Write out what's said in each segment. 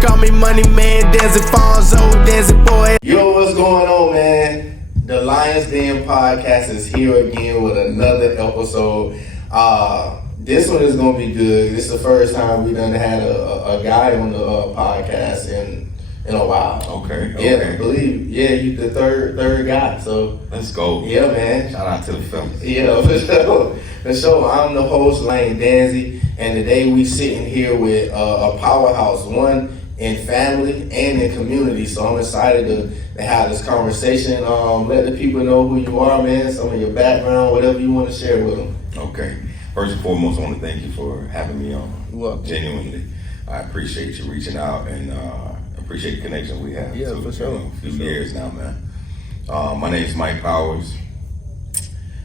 Call me Money Man, Danzy Fonzo, Danzy boy. Yo, what's going on, man? The Lions Den podcast is here again with another episode. This one is gonna be good. This is the first time we done had a guy on the podcast in a while. Okay. Yeah, I believe. Yeah, you the third guy. So let's go. Yeah, man. Shout out to the fellas. Yeah, for sure. For sure. I'm the host, Lane Danzy, and today we sitting here with a powerhouse, one in family and in community. So I'm excited to have this conversation. Let the people know who you are, man, some of your background, whatever you want to share with them. Okay. First and foremost, I want to thank you for having me on. You're welcome. Genuinely. I appreciate you reaching out and appreciate the connection we have. Yeah, for sure. A few years now, man. My name is Mike Powers.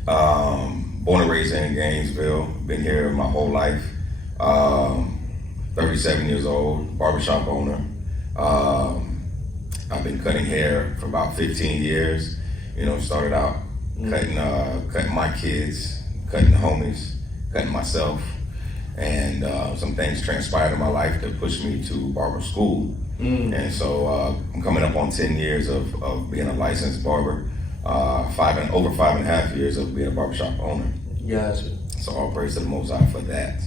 Born and raised in Gainesville. Been here my whole life. 37 years old, barbershop owner. I've been cutting hair for about 15 years. You know, started out cutting my kids, cutting the homies, cutting myself. And some things transpired in my life that pushed me to barber school. And so I'm coming up on 10 years of being a licensed barber, over 5.5 years of being a barbershop owner. Gotcha. So all praise to the Most High for that.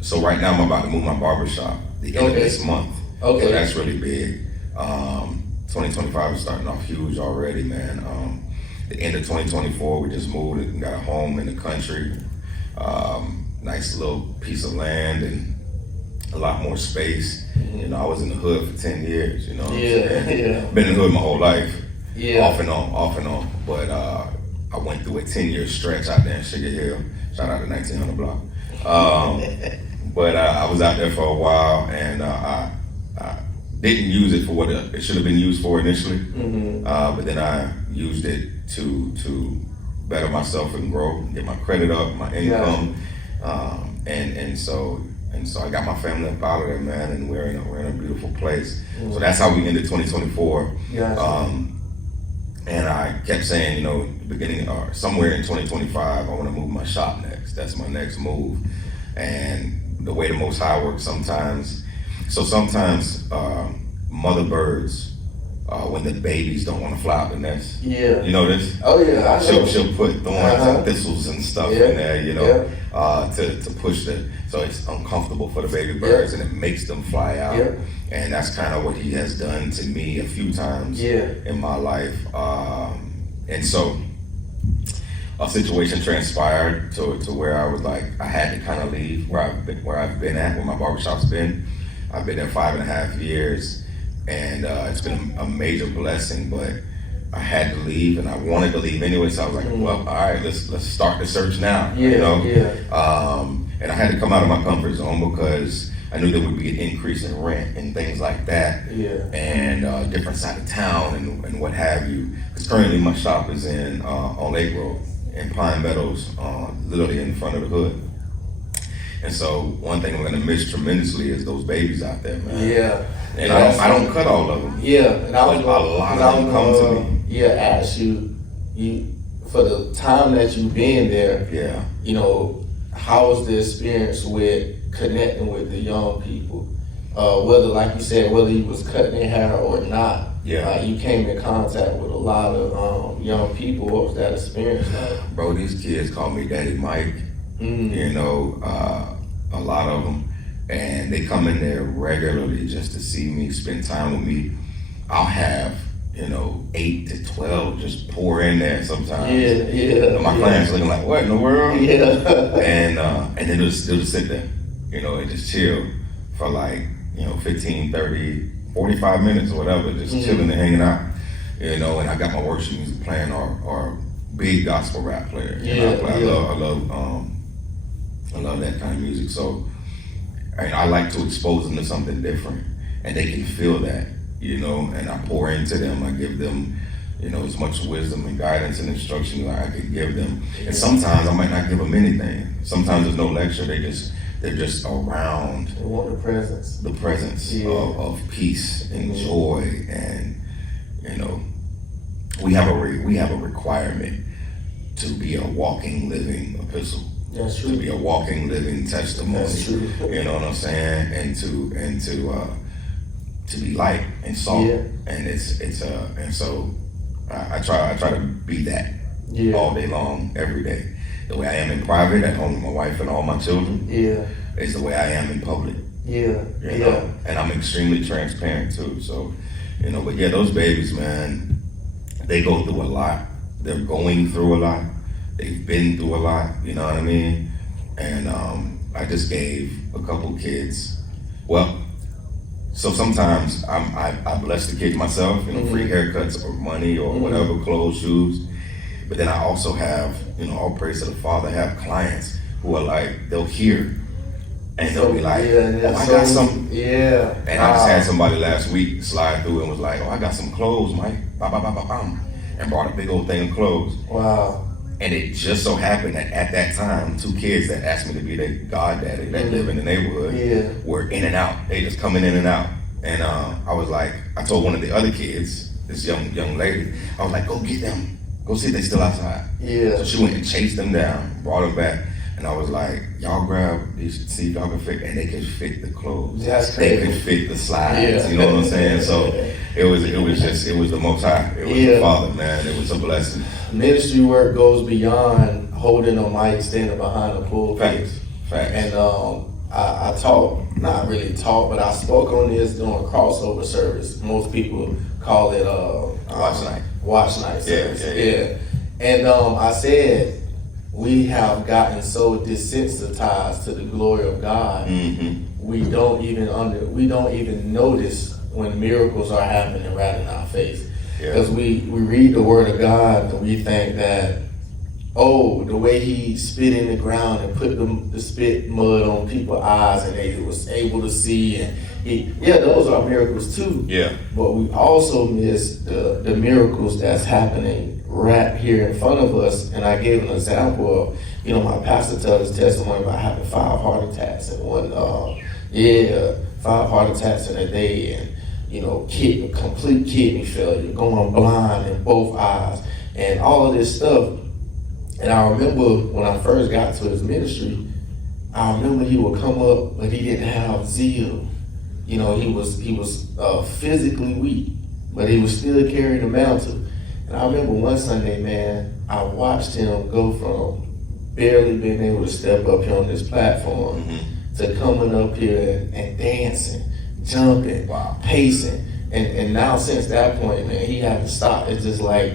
So right now I'm about to move my barbershop the end of this month. Okay. So that's really big. 2025 is starting off huge already, man. The end of 2024, we just moved and got a home in the country. Nice little piece of land and a lot more space. You know, I was in the hood for 10 years, you know what I'm saying? Yeah. Been in the hood my whole life. Yeah. Off and on. But I went through a 10-year stretch out there in Sugar Hill. Shout out to 1900 block. But I was out there for a while, and I didn't use it for what it should have been used for initially. But then I used it to better myself and grow, get my credit up, my income, and so I got my family up out of there, man, and we're in a beautiful place. So that's how we ended 2024. And I kept saying, you know, beginning or somewhere in 2025, I want to move my shop next. That's my next move. And the way the Most High works sometimes mother birds, when the babies don't want to fly out the nest. Yeah. You know this? Oh yeah. She'll put thorns and thistles and stuff in there, you know, to push so it's uncomfortable for the baby birds and it makes them fly out. And that's kind of what he has done to me a few times in my life. And so a situation transpired to where I was like, I had to kind of leave where I've been at, where my barbershop's been. I've been there 5.5 years, and it's been a major blessing, but I had to leave, and I wanted to leave anyway, so I was like, well, all right, let's start the search now, you know? And I had to come out of my comfort zone because I knew there would be an increase in rent and things like that, and different side of town and what have you. Because currently my shop is on Lake Road in Pine Meadows, literally in front of the hood. And so one thing I'm gonna miss tremendously is those babies out there, man. And I don't cut all of them. And I was a lot of them come to me. Ask you for the time that you've been there. You know, how was the experience with connecting with the young people? Whether, like you said, whether you was cutting their hair or not. You came in contact with a lot of young people. What was that experience like? Bro, these kids call me Daddy Mike. You know, a lot of them, and they come in there regularly just to see me, spend time with me. I'll have, 8 to 12 just pour in there sometimes. And my clients looking like, what in the world? And then they'll just sit there, and just chill for like, 15, 30, 45 minutes or whatever, just chilling and hanging out. And I got my worship music playing or big gospel rap player. I love that kind of music. So I like to expose them to something different, and they can feel that, and I pour into them. I give them, as much wisdom and guidance and instruction that I can give them. And sometimes I might not give them anything. Sometimes there's no lecture. They're just around. They want the presence. The presence of peace and joy, and we have a requirement to be a walking, living epistle. That's true. To be a walking, living testimony. That's true. You know what I'm saying? And to be light and salt. Yeah. And and so I try to be that all day long, every day. The way I am in private, at home with my wife and all my children, is the way I am in public. You know? And I'm extremely transparent too. So, but yeah, those babies, man, they go through a lot. They're going through a lot. They've been through a lot, you know what I mean? And I just gave a couple kids, so sometimes I bless the kids myself, free haircuts or money or whatever, clothes, shoes. But then I also have, all praise to the Father, I have clients who are like, they'll hear and they'll be like, I got some. Yeah. And I just had somebody last week slide through and was like, I got some clothes, Mike. And brought a big old thing of clothes. Wow. And it just so happened that at that time, 2 kids that asked me to be their goddaddy that live in the neighborhood were in and out. They just coming in and out. And I was like, I told one of the other kids, this young lady, I was like, go get them. Go see if they still outside. Yeah. So she went and chased them down, brought them back. And I was like, y'all grab these, see if y'all can fit, and they could fit the clothes. That's crazy. They could fit the slides, you know what I'm saying? So it was the Most High. It was the Father, man. It was a blessing. Ministry work goes beyond holding a mic, standing behind a pulpit. Facts. And I taught, not really taught, but I spoke on this during crossover service. Most people call it watch night service. Yeah. And I said, we have gotten so desensitized to the glory of God. We don't even notice when miracles are happening right in our face. Because we read the Word of God and we think that, the way he spit in the ground and put the spit mud on people's eyes and they was able to see, and those are miracles too. Yeah. But we also miss the miracles that's happening right here in front of us. And I gave an example of, my pastor told his testimony about having 5 heart attacks in 5 heart attacks in a day, and complete kidney failure, going blind in both eyes, and all of this stuff. And I remember when I first got to his ministry, I remember he would come up, but he didn't have zeal. He was physically weak, but he was still carrying the mantle. And I remember one Sunday, man, I watched him go from barely being able to step up here on this platform to coming up here and dancing, jumping, pacing. And now since that point, man, he hasn't stopped. It's just like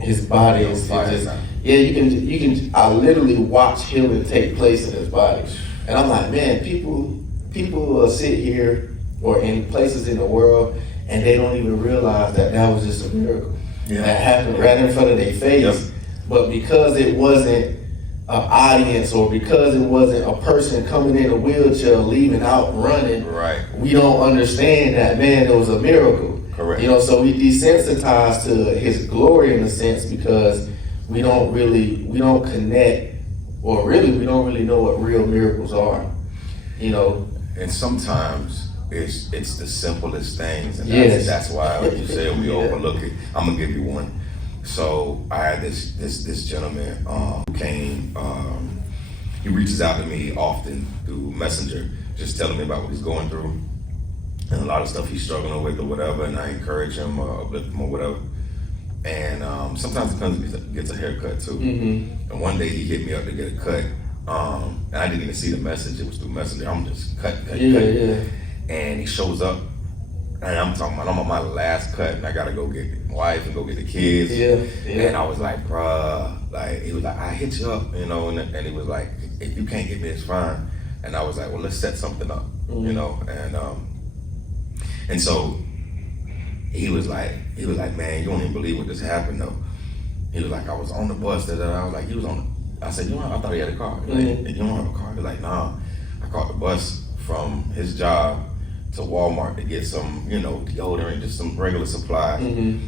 his body is just, you can, I literally watch healing take place in his body. And I'm like, man, people will sit here or in places in the world and they don't even realize that was just a miracle. That happened right in front of their face. But because it wasn't an audience, or because it wasn't a person coming in a wheelchair leaving out running, we don't understand that, man, it was a miracle. Correct. So we desensitized to his glory in a sense, because we don't connect, or really we don't really know what real miracles are. And sometimes it's the simplest things, and that's why, like you said, we overlook it. I'm gonna give you one. So I had this gentleman who came. He reaches out to me often through Messenger, just telling me about what he's going through and a lot of stuff he's struggling with or whatever. And I encourage him, uplift him or whatever. And sometimes he comes and gets a haircut too. And one day he hit me up to get a cut. And I didn't even see the message. It was through Messenger. I'm just cut. And he shows up, and I'm talking about, I'm on my last cut, and I gotta go get my wife and go get the kids. And I was like, bruh, he was like, I hit you up, and he was like, if you can't get me, it's fine. And I was like, well, let's set something up, and so he was like, man, you don't even believe what just happened though. He was like, I was on the bus, I was like, he was on. I said, I thought he had a car. Like, you don't have a car? He's like, nah, I caught the bus from his job to Walmart to get some, deodorant, just some regular supplies. And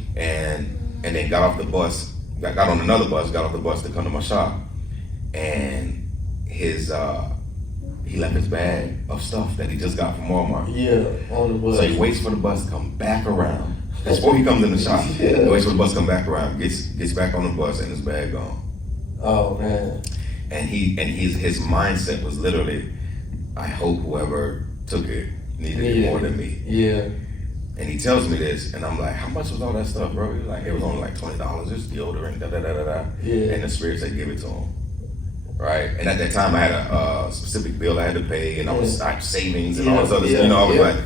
then got off the bus, got on another bus, got off the bus to come to my shop. And he left his bag of stuff that he just got from Walmart. On the bus. So he waits for the bus to come back around. Before he comes in the shop, he waits for the bus to come back around, gets back on the bus, and his bag gone. Oh, man. and his mindset was literally, I hope whoever took it needed it more than me. Yeah. And he tells me this, and I'm like, how much was all that stuff, bro? He's like, it was only like $20, it's deodorant, da da da da da. Yeah. And the Spirit said, give it to him. Right? And at that time, I had a specific bill I had to pay, and I was savings and all this other stuff. You know, I was like,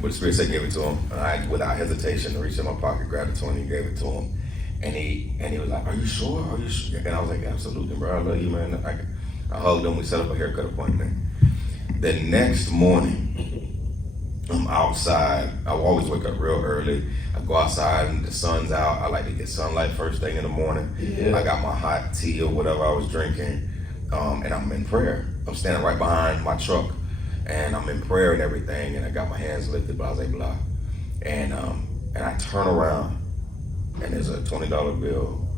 but the Spirit said, give it to him. And I, without hesitation, reached in my pocket, grabbed the 20, and gave it to him. And he was like, are you sure? Are you sure? And I was like, absolutely, bro. I love you, man. I hugged him. We set up a haircut appointment. The next morning, I'm outside. I always wake up real early. I go outside and the sun's out. I like to get sunlight first thing in the morning. Yeah. I got my hot tea or whatever I was drinking, and I'm in prayer. I'm standing right behind my truck, and I'm in prayer and everything, and I got my hands lifted, blah, blah, blah. And I turn around, and there's a $20 bill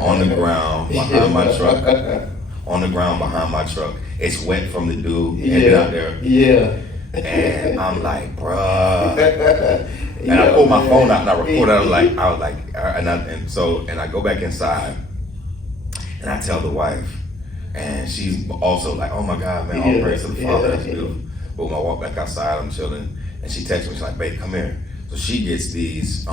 on the ground behind my truck. On the ground behind my truck. It's wet from the dew. Ended out there. Yeah. And I'm like, bruh. And I pulled my phone out and I recorded. I was like, and I go back inside and I tell the wife, and she's also like, oh my God, man, all praise to the Father. That's beautiful. But when I walk back outside, I'm chilling, and she texts me. She's like, babe, come here. So she gets these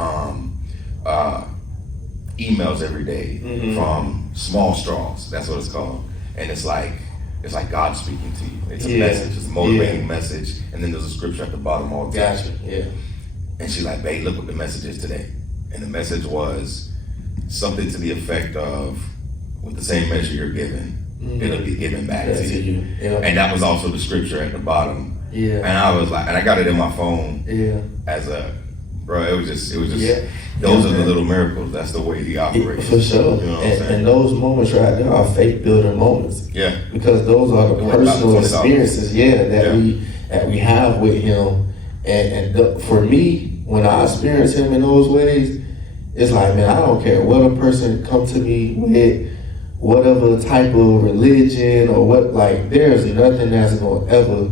emails every day from Small Straws. That's what it's called. And it's like God speaking to you. It's a message, it's a motivating message, and then there's a scripture at the bottom all the time. Gotcha. Yeah. And she's like, babe, look what the message is today. And the message was something to the effect of, with the same measure you're given, it'll be given back to you. Yeah. And that was also the scripture at the bottom. Yeah. And I was like, and I got it in my phone as bro, it was just those are the little miracles. That's the way he operates. For sure. You know and those moments right there are faith building moments. Yeah. Because those are the personal experiences, that we have with him. And for me, when I experience him in those ways, it's like, man, I don't care what a person come to me with, whatever type of religion or what, like, there's nothing that's gonna ever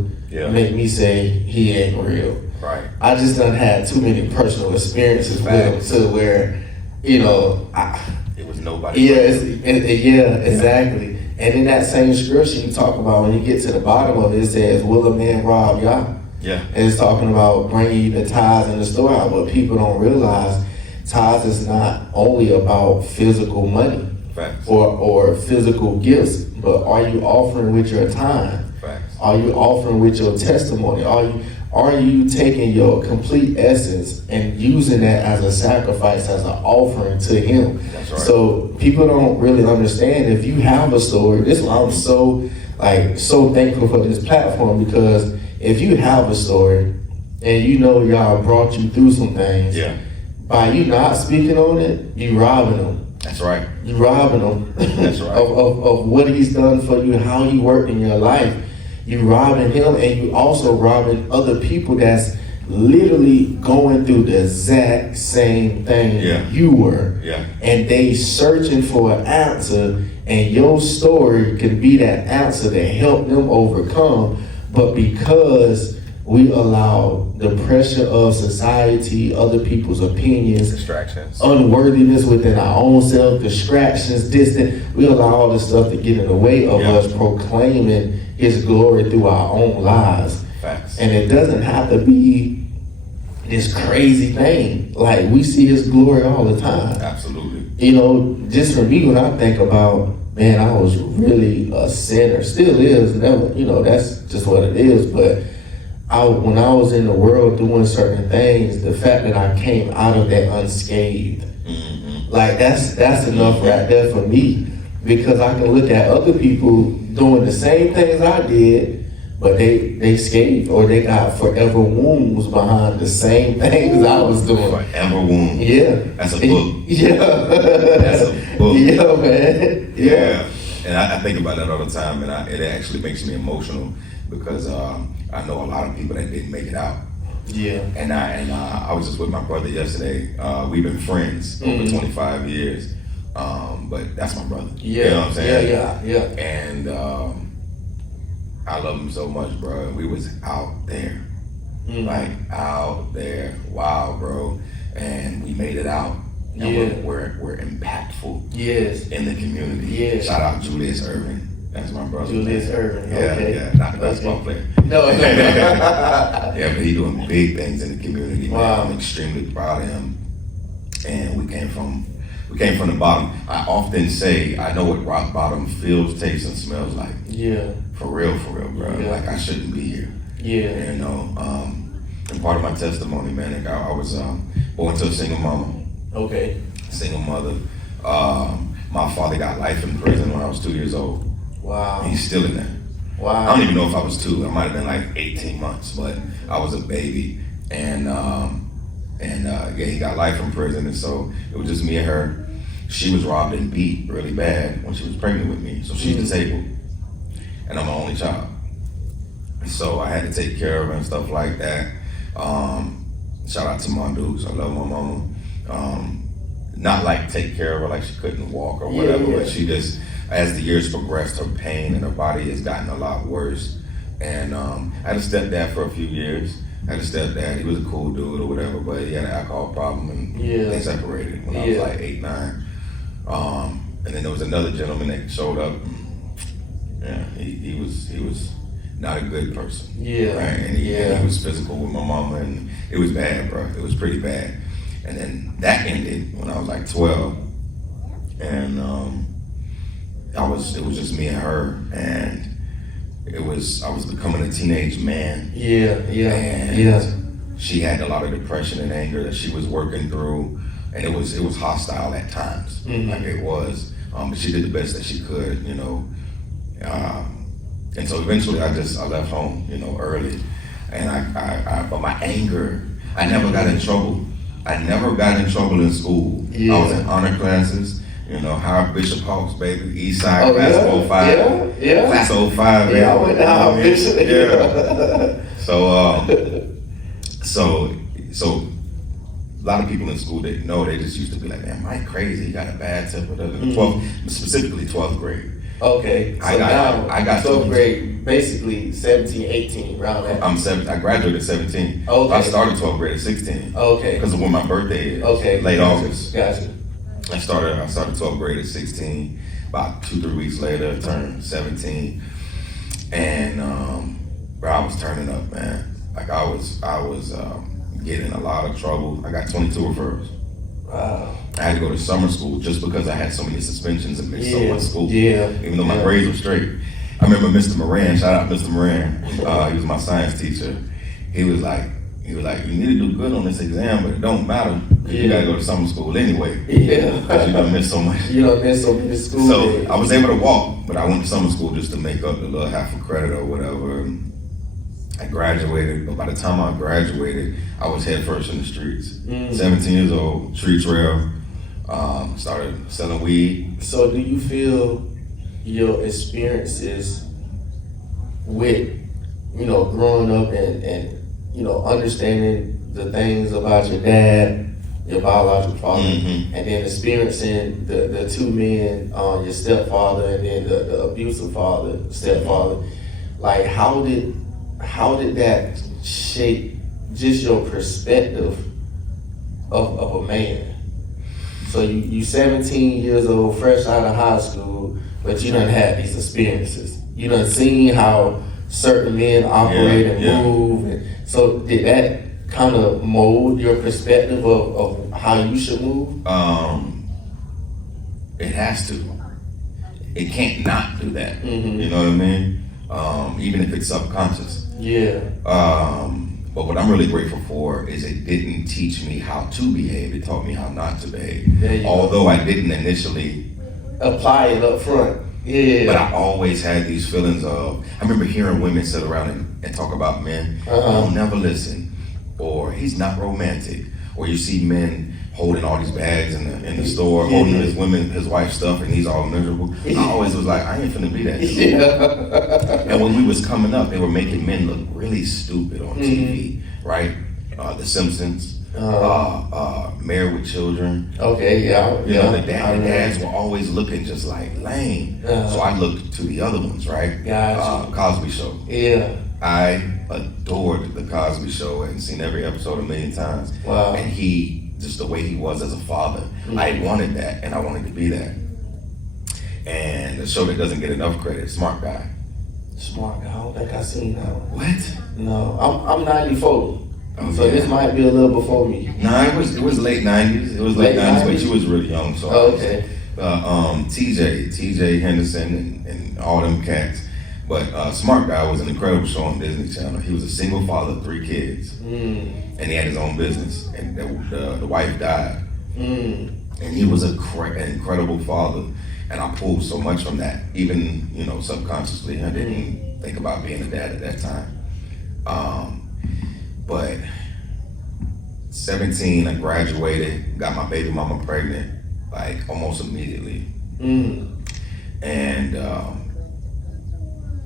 make me say he ain't real. Right. I just done had too many personal experiences with him to where, it was nobody. Yeah, exactly. And in that same scripture you talk about, when you get to the bottom of it, it says, will a man rob Yah? Yeah. And it's talking about bringing you the tithes and the storehouse. But people don't realize tithes is not only about physical money or physical gifts, but are you offering with your time? Facts. Are you offering with your testimony? Are you taking your complete essence and using that as a sacrifice, as an offering to him? That's right. So people don't really understand, if you have a story, this is why I'm so thankful for this platform, because if you have a story and y'all brought you through some things, by you not speaking on it, you robbing them. That's right. You robbing them. That's right. of what he's done for you, how he worked in your life. You robbing him, and you also robbing other people that's literally going through the exact same thing you were. Yeah. And they searching for an answer, and your story can be that answer to help them overcome. But because we allow the pressure of society, other people's opinions, distractions, unworthiness within our own self, distractions, distance, we allow all this stuff to get in the way of us proclaiming his glory through our own lives. Facts. And it doesn't have to be this crazy thing. Like, we see his glory all the time. Absolutely. Just for me, when I think about, man, I was really a sinner, still is, never, that's just what it is. But when I was in the world doing certain things, the fact that I came out of that unscathed, like that's enough right there for me, because I can look at other people doing the same things I did, but they scathed, or they got forever wounds behind the same things I was doing. Forever wounds. Yeah. That's a book. Yeah. That's a book. Yeah, man. Yeah. And I think about that all the time, and it actually makes me emotional, because I know a lot of people that didn't make it out. Yeah. And I was just with my brother yesterday. We've been friends over 25 years. But that's my brother. Yeah. You know what I'm saying? Yeah. And I love him so much, bro. We was out there. Like, out there. Wow, bro. And we made it out. and we're impactful in the community. Shout out Julius Irvin. That's my brother. Julius Irvin. Okay. Not the basketball player. No. Yeah, but he's doing big things in the community. Wow. Man. I'm extremely proud of him. And we came from the bottom. I often say I know what rock bottom feels, tastes, and smells like. Yeah. For real, bro. Yeah. Like I shouldn't be here. Yeah. You know, and part of my testimony, man, I was born to a single mama. Okay. Single mother. My father got life in prison when I was 2 years old. Wow. He's still in there. Wow. I don't even know if I was 2. I might have been like 18 months, but I was a baby. And he got life in prison. And so it was just me and her. She was robbed and beat really bad when she was pregnant with me. So she's disabled. And I'm the only child. So I had to take care of her and stuff like that. Shout out to my dudes. I love my mama. Not like take care of her like she couldn't walk or whatever, but she just, as the years progressed, her pain and her body has gotten a lot worse. And I had a stepdad for a few years. I had a stepdad. He was a cool dude or whatever, but he had an alcohol problem and they separated when I was like 8, 9. And then there was another gentleman that showed up. And, he was not a good person. Right? And he was physical with my mama, and it was bad, bro. It was pretty bad. And then that ended when I was like 12, and it was just me and her, and I was becoming a teenage man. And she had a lot of depression and anger that she was working through, and it was hostile at times. Like it was, but she did the best that she could, you know. And so eventually I left home, you know, early, and but my anger, I never got in trouble. I never got in trouble in school. I was in honor classes, you know, Howard Bishop Hawks, baby, East Side, class of 05. Class of 05, baby. I went to Howard Bishop. So a lot of people in school didn't know. They just used to be like, man, Mike crazy, he got a bad temper. 12th, specifically 12th grade. Okay, so I got 12th grade, basically 17, 18, around that. I graduated at 17. Okay. I started 12th grade at 16. Okay. Because of when my birthday is. Okay. Late August. Gotcha. I started 12th grade at 16. About 2-3 weeks later, I turned 17. And bro, I was turning up, man. Like I was getting in a lot of trouble. I got 22 referrals. Wow. I had to go to summer school just because I had so many suspensions and missed so much school. Even though my grades were straight. I remember Mr. Moran, shout out Mr. Moran. He was my science teacher. He was like, you need to do good on this exam, but it don't matter. You gotta go to summer school anyway. Because you done missed so much. You done missed so much school. So I was able to walk, but I went to summer school just to make up the little half a credit or whatever. I graduated, but by the time I graduated, I was head first in the streets. 17 years old, tree trail, started selling weed. So do you feel your experiences with, you know, growing up and you know, understanding the things about your dad, your biological father, and then experiencing the two men, your stepfather and then the abusive father, stepfather, like how did that shape just your perspective of a man? So you 17 years old, fresh out of high school, but you done had these experiences. You done seen how certain men operate and move. And so did that kind of mold your perspective of how you should move? It has to. It can't not do that. You know what I mean? Even if it's subconscious. But what I'm really grateful for is it didn't teach me how to behave. It taught me how not to behave. Although I didn't initially apply it up front. But I always had these feelings of, I remember hearing women sit around and talk about men. I'll never listen. Or he's not romantic. Or you see men holding all these bags in the store, holding his wife's stuff, and he's all miserable. I always was like, I ain't finna be that. And when we was coming up, they were making men look really stupid on TV, right? The Simpsons, Married with Children. You know, the dads were always looking just like lame. So I looked to the other ones, right? Cosby Show. I adored the Cosby Show and seen every episode a million times. And he just the way he was as a father. I wanted that, and I wanted to be that. And the show that doesn't get enough credit, Smart Guy. Smart Guy, I don't think I've seen that one. What? No, I'm 94. Oh, so this might be a little before me. Nah, it was late 90s. It was late 90s, but you was really young. So okay. TJ Henderson and all them cats. But Smart Guy was an incredible show on Disney Channel. He was a single father of 3 kids. And he had his own business. And the wife died. And he was an incredible father. And I pulled so much from that. Even, subconsciously, I didn't think about being a dad at that time. But 17, I graduated, got my baby mama pregnant, like almost immediately. And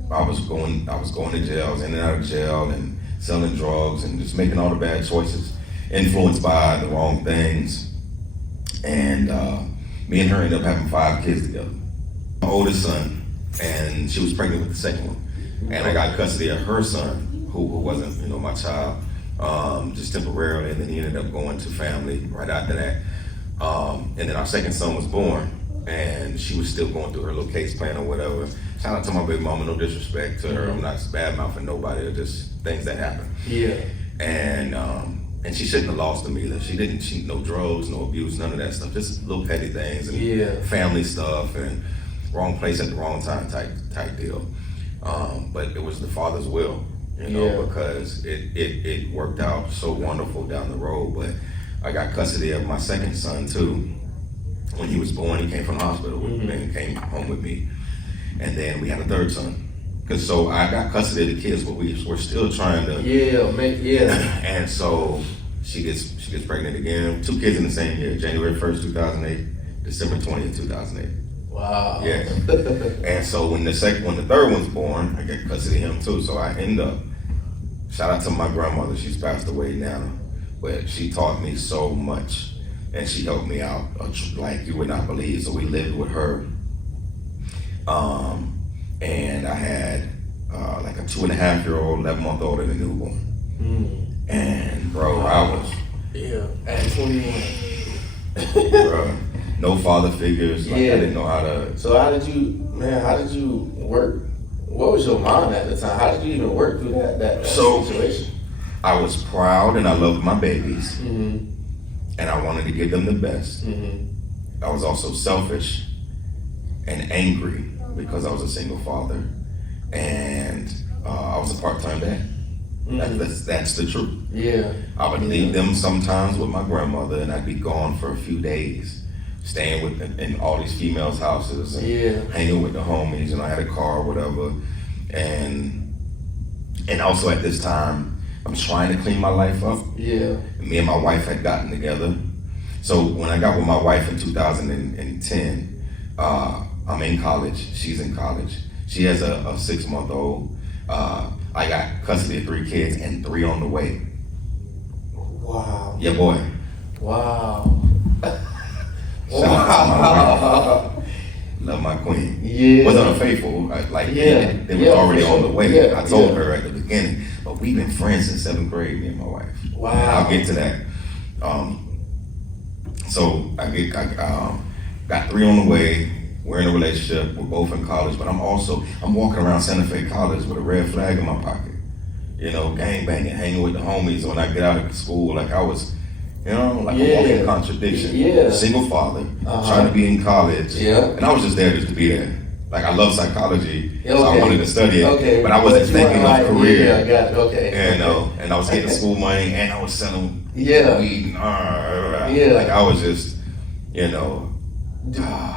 I was going to jail. I was in and out of jail and selling drugs and just making all the bad choices, influenced by the wrong things. And me and her ended up having 5 kids together. My oldest son, and she was pregnant with the second one. And I got custody of her son, who wasn't, my child, just temporarily. And then he ended up going to family right after that. And then our second son was born, and she was still going through her little case plan or whatever. Shout out to my baby mama, no disrespect to her. I'm not bad mouthing nobody, it's just things that happen. Yeah. And she shouldn't have lost them either. She didn't cheat, no drugs, no abuse, none of that stuff. Just little petty things and family stuff and wrong place at the wrong time type deal. But it was the Father's will, because it worked out so wonderful down the road. But I got custody of my second son too. When he was born, he came from the hospital with me and came home with me. And then we had a third son. So I got custody of the kids, but we're still trying to. And so she gets pregnant again. 2 kids in the same year, January 1st, 2008, December 20th, 2008. Wow. Yes. And so when the third one's born, I get custody of him too. So I end up, shout out to my grandmother, she's passed away now, but she taught me so much and she helped me out like you would not believe. So we lived with her. And I had like a 2.5-year-old, 11-month-old, and a newborn. And bro, I was at 21. Bro, no father figures. Like I didn't know how to. So how did you work? What was your mind at the time? How did you even work through that situation? I was proud and I loved my babies, and I wanted to give them the best. I was also selfish and angry because I was a single father, and I was a part-time dad. That's the truth. Yeah. I would leave them sometimes with my grandmother, and I'd be gone for a few days, staying in all these females' houses and hanging with the homies. And I had a car or whatever, and also at this time, I'm trying to clean my life up. Yeah. Me and my wife had gotten together, so when I got with my wife in 2010, I'm in college. She's in college. She has a 6-month-old. I got custody of 3 kids and 3 on the way. Wow. Yeah, boy. Wow. Shout out to my wife. Love my queen. Yeah. Wasn't unfaithful. They were already on the way. Yeah. I told her at the beginning, but we've been friends since 7th grade, me and my wife. Wow. And I'll get to that. So I got 3 on the way. We're in a relationship, we're both in college, but I'm walking around Santa Fe College with a red flag in my pocket. Gang banging, hanging with the homies. When I get out of school, like I was, a walking contradiction. Yeah. Single father, trying to be in college. Yeah. And I was just there just to be there. Like I love psychology, so I wanted to study it, but I wasn't thinking of career. And I was getting school money and I was selling weed and like I was just,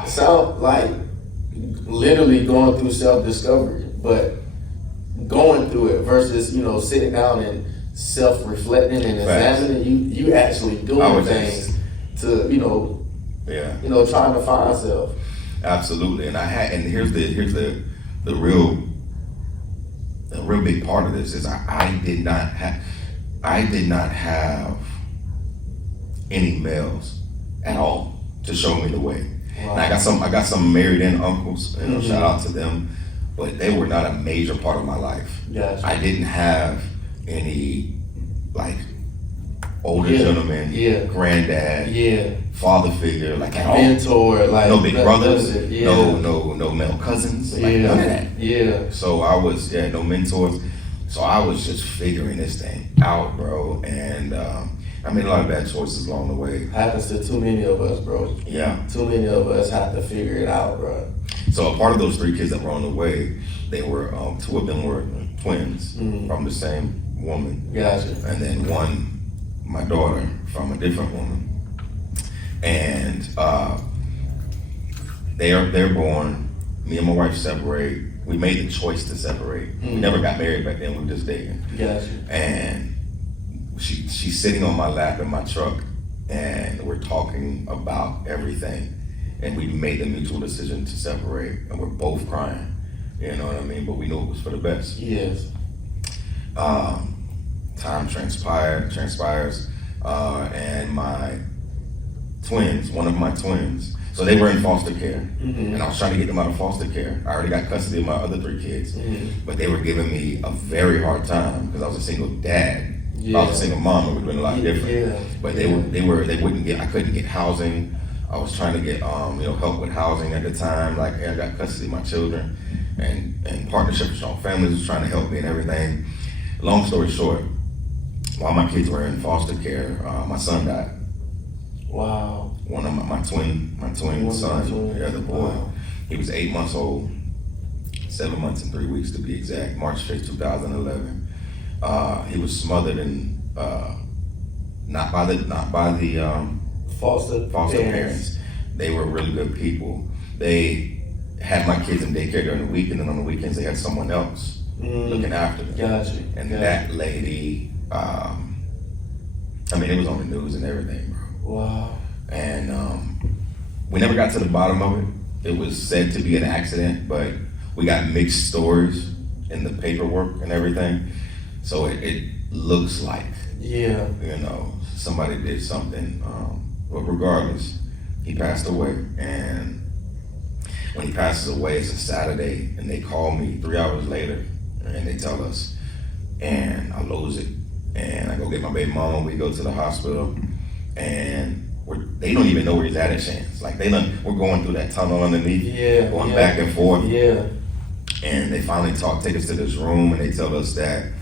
sound like literally going through self-discovery, but going through it versus sitting down and self-reflecting and examining. You actually doing things to trying to find self. Absolutely, and here's the real big part of this is I did not have any males at all to show me the way. Wow. And I got some married in uncles, shout out to them, but they were not a major part of my life. Gotcha. I didn't have any older gentleman, granddad, father figure, like at all. Mentor, like no big brothers, no male cousins, like none of that. So I was no mentors. So I was just figuring this thing out, bro, and I made a lot of bad choices along the way. Happens to too many of us, bro. Yeah. Too many of us have to figure it out, bro. So a part of those 3 kids that were on the way, they were 2 of them were twins from the same woman. Gotcha. And then one, my daughter, from a different woman. And they're born. Me and my wife separate. We made the choice to separate. We never got married back then. We were just dating. Gotcha. And she's sitting on my lap in my truck, and we're talking about everything. And we made the mutual decision to separate, and we're both crying. You know what I mean? But we knew it was for the best. Yes. Time transpires, and my twins, one of my twins, so they were in foster care, and I was trying to get them out of foster care. I already got custody of my other 3 kids, but they were giving me a very hard time because I was a single dad. If I was a single mom, it would have been a lot different. But they wouldn't get. I couldn't get housing. I was trying to get help with housing at the time. Like, I got custody of my children, and Partnership for Strong Families was trying to help me and everything. Long story short, while my kids were in foster care, my son died. Wow. One of my twin son, the other boy. Wow. He was 8 months old, 7 months and 3 weeks to be exact. March 5th, 2011. He was smothered and not by the foster parents. They were really good people. They had my kids in daycare during the week, and then on the weekends they had someone else looking after them. Gotcha. And that lady, it was on the news and everything, bro. Wow. And we never got to the bottom of it. It was said to be an accident, but we got mixed stories in the paperwork and everything. So it looks like, somebody did something. But regardless, he passed away. And when he passes away, it's a Saturday, and they call me 3 hours later, and they tell us, and I lose it. And I go get my baby mama. We go to the hospital, and they don't even know where he's at Shands. Like, we're going through that tunnel underneath, going back and forth. Yeah. And they finally take us to this room, and they tell us that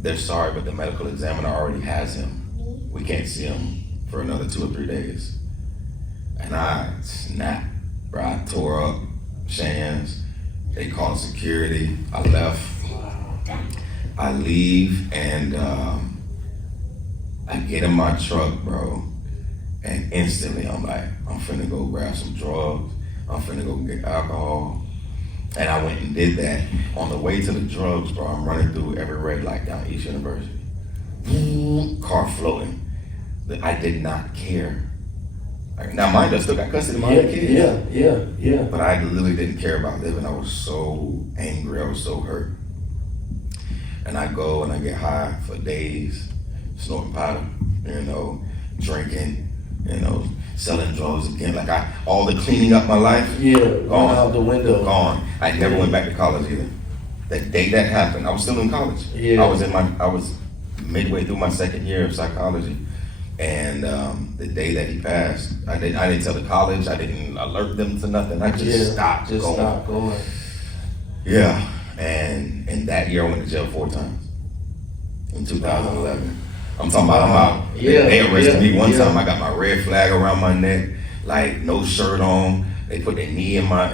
they're sorry, but the medical examiner already has him. We can't see him for another 2 or 3 days. And I snapped, bro. I tore up Shands. They called security. I left. I leave, and I get in my truck, bro. And instantly I'm like, I'm finna go grab some drugs. I'm finna go get alcohol. And I went and did that. On the way to the drugs, bro, I'm running through every red light down East University. Car floating. I did not care. Like, now, mind you, I still got custody of my other kids. Yeah. But I literally didn't care about living. I was so angry. I was so hurt. And I go and I get high for days, snorting powder, drinking, selling drugs again. Like, all the cleaning up my life, gone out the window. Gone. I never went back to college either. The day that happened, I was still in college. Yeah. I was midway through my 2nd year of psychology. And the day that he passed, I didn't tell the college, I didn't alert them to nothing. I just stopped going. Yeah. And in that year, I went to jail 4 times. In 2011. I'm talking about they arrested me one time. I got my red flag around my neck, like no shirt on. They put their knee on my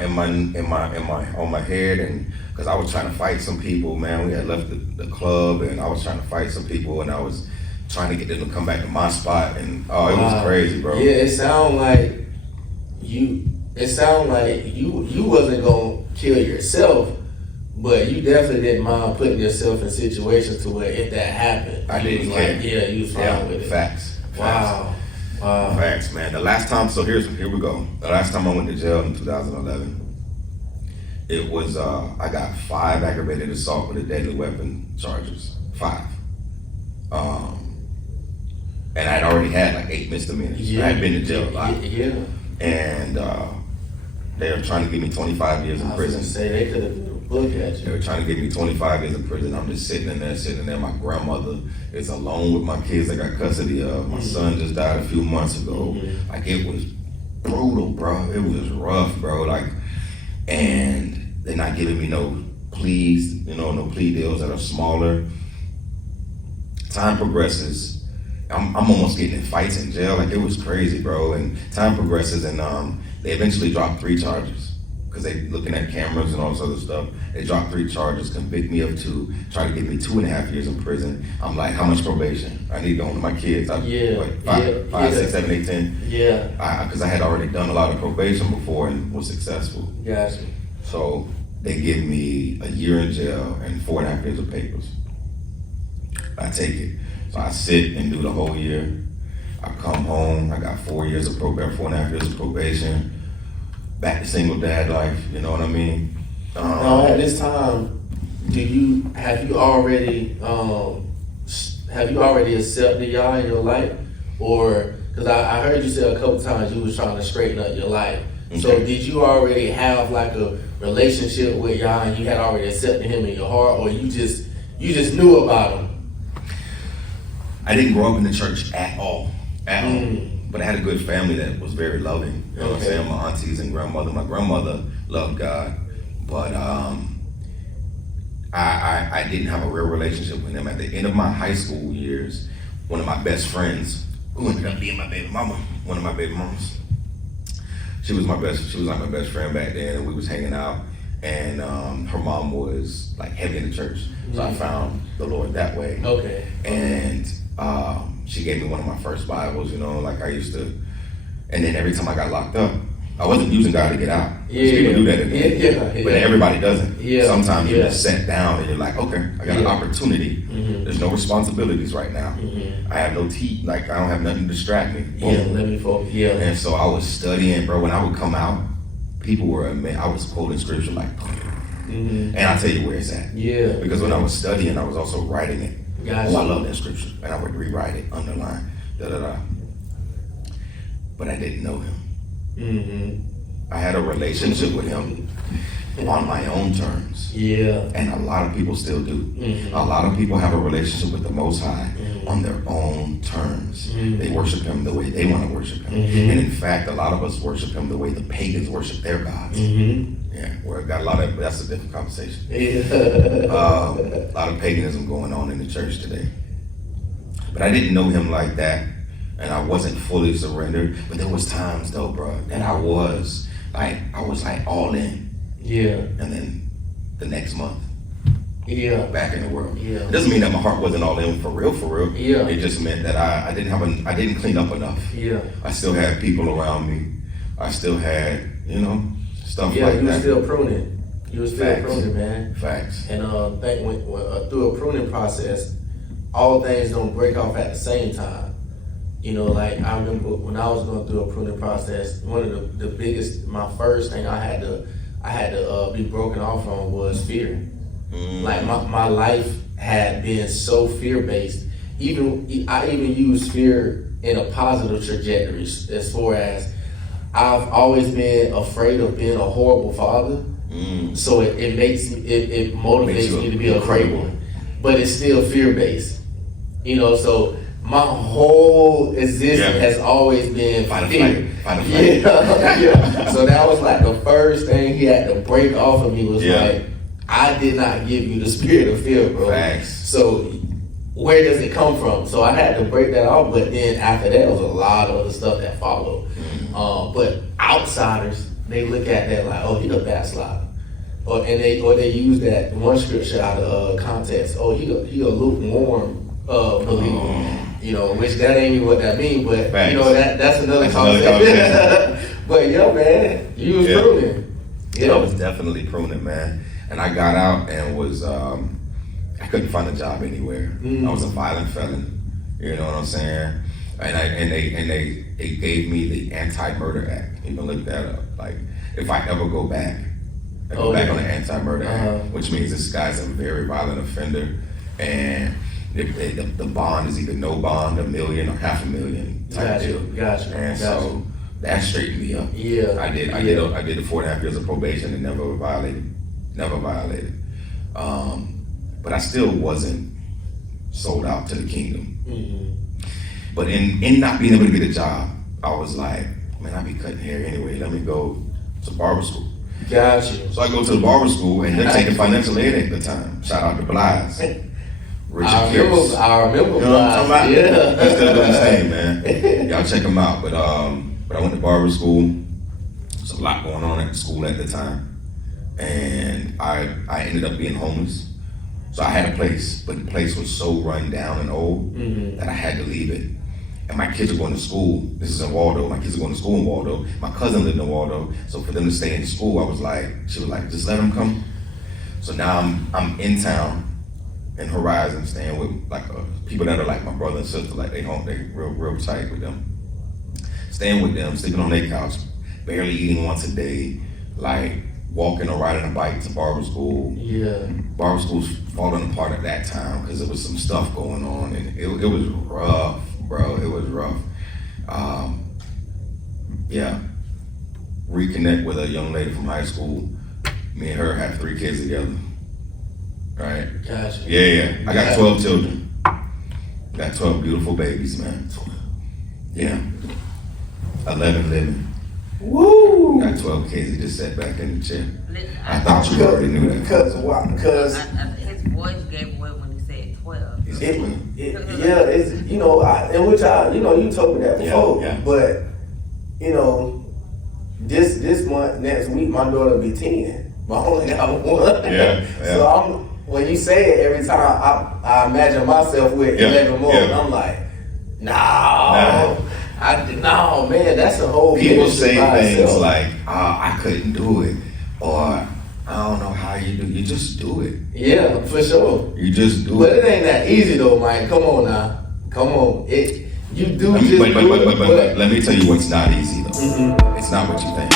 head, and because I was trying to fight some people, man. We had left the club, and I was trying to fight some people, and I was trying to get them to come back to my spot, and it was crazy, bro. Yeah, it sounded like you wasn't gonna kill yourself. But you definitely didn't mind putting yourself in situations to where if that happened, I didn't care. You was fine with it. Facts. Wow. Facts, man. The last time, so here we go. The last time I went to jail in 2011, it was, I got 5 aggravated assault with a deadly weapon charges. 5. And I'd already had like 8 misdemeanors. I had been to jail a lot. Yeah. And they were trying to give me 25 years in prison. Say they could have Look at you. They were trying to get me 25 years in prison. I'm just sitting in there. My grandmother is alone with my kids I got custody of. My son just died a few months ago. Like, it was brutal, bro. It was rough, bro. Like, and they're not giving me no pleas, no plea deals that are smaller. Time progresses. I'm almost getting in fights in jail. Like, it was crazy, bro. And time progresses, and they eventually dropped 3 charges because they looking at cameras and all this other stuff. They dropped 3 charges, convict me of 2, try to get me 2.5 years in prison. I'm like, how much probation? I need to go home to my kids. Five, 6, 7, 8, 10. Yeah. Because I had already done a lot of probation before and was successful. Gotcha. So they give me a year in jail and 4.5 years of papers. I take it. So I sit and do the whole year. I come home. I got 4 years of probation, 4.5 years of probation. Back to single dad life. You know what I mean? Now, at this time, have you already accepted y'all in your life, or because I heard you say a couple times you was trying to straighten up your life. Okay. So did you already have like a relationship with y'all, and you had already accepted him in your heart, or you just knew about him? I didn't grow up in the church at all. But I had a good family that was very loving. You know what I'm saying? My aunties and grandmother. My grandmother loved God, but I didn't have a real relationship with him. At the end of my high school years, one of my best friends, who ended up being my baby mama, one of my baby mamas, she was like my best friend back then, and we was hanging out, and her mom was like heavy in the church. So I found the Lord that way. And she gave me one of my first Bibles, like I used to. And then every time I got locked up, I wasn't using God to get out. People do that again. But everybody doesn't. Sometimes you just sit down and you're like, okay, I got an opportunity. There's no responsibilities right now. I have no teeth, like I don't have nothing to distract me. Let me focus. And so I was studying, bro. When I would come out, people were, I was quoting scripture like, and I'll tell you where it's at. Because when I was studying, I was also writing it. I love that scripture. And I would rewrite it, underline, But I didn't know him. I had a relationship with him on my own terms. And a lot of people still do. A lot of people have a relationship with the Most High on their own terms. They worship him the way they want to worship him. And in fact, a lot of us worship him the way the pagans worship their gods. Where got a lot of, that's a different conversation. A lot of paganism going on in the church today. But I didn't know him like that, and I wasn't fully surrendered. But there was times though, bro, that I was like all in. And then the next month, back in the world. It doesn't mean that my heart wasn't all in for real. It just meant that I didn't clean up enough. I still had people around me. I still had, stuff like that. You were still pruning. You were still pruning, man. Facts. And through a pruning process, all things don't break off at the same time. Like I remember when I was going through a pruning process, one of the biggest, my first thing I had to be broken off on was fear. Like my life had been so fear-based. I even used fear in a positive trajectory, as far as I've always been afraid of being a horrible father. So it motivates me to be a great one. But it's still fear-based. So my whole existence has always been fight or fear. flight. So that was like the first thing he had to break off of me was like, I did not give you the spirit of fear, bro. Facts. So where does it come from? So I had to break that off, but then after that was a lot of other stuff that followed. But outsiders, they look at that like, oh, he a backslider. Or they use that one scripture out of context. Oh, he a lukewarm believer. Which that ain't even what that means, but Facts. that's another conversation. But man, you was pruning. I was definitely pruning, man. And I got out and was I couldn't find a job anywhere. I was a violent felon. You know what I'm saying? And they gave me the Anti-Murder Act. You can look that up. Like, if I ever go back, I go back on the Anti-Murder Act, which means this guy's a very violent offender, and the bond is either no bond, $1 million, or $500,000 type deal. And so that straightened me up. I did the 4.5 years of probation and never violated never violated. But I still wasn't sold out to the kingdom. But in not being able to get a job, I was like, man, I be cutting hair anyway. Let me go to barber school. Gotcha. So I go to the barber school, and they're taking financial aid at the time. Shout out to Blythe. I remember. You know what I'm talking about? Yeah. He's still doing his thing, man. Y'all check him out. But I went to barber school. There's a lot going on at the school at the time, and I ended up being homeless. So I had a place, but the place was so run down and old that I had to leave it. And my kids are going to school. This is in Waldo. My kids are going to school in Waldo. My cousin lived in Waldo. So for them to stay in school, she was like, just let them come. So now I'm in town in Horizon, staying with like people that are like my brother and sister, like they real tight with them. Staying with them, sleeping on their couch, barely eating once a day, like walking or riding a bike to barber school. Yeah. Barber school's falling apart at that time because there was some stuff going on, and it was rough. Bro, it was rough. Yeah. Reconnect with a young lady from high school. Me and her had 3 kids together. Right? Gotcha. Yeah. I got 12 children. Got 12 beautiful babies, man. Yeah. 11 living. Woo! Got 12 kids. He just sat back in the chair. I thought you already knew that. Because his voice gave away when he said 12. it's you know, you told me that before. Yeah. But you know, this month, next week, my daughter will be 10. But I only got 1. Yeah. So when you say it every time, I imagine myself with 11 more, and I'm like, no, man, that's a whole. People say things like, I couldn't do it, or I don't know how you do. You just do it. Yeah, for sure. You just do But it. it ain't that easy though, Mike. Come on now. Come on. You do But just do it. let me tell you what's not easy though. It's not what you think.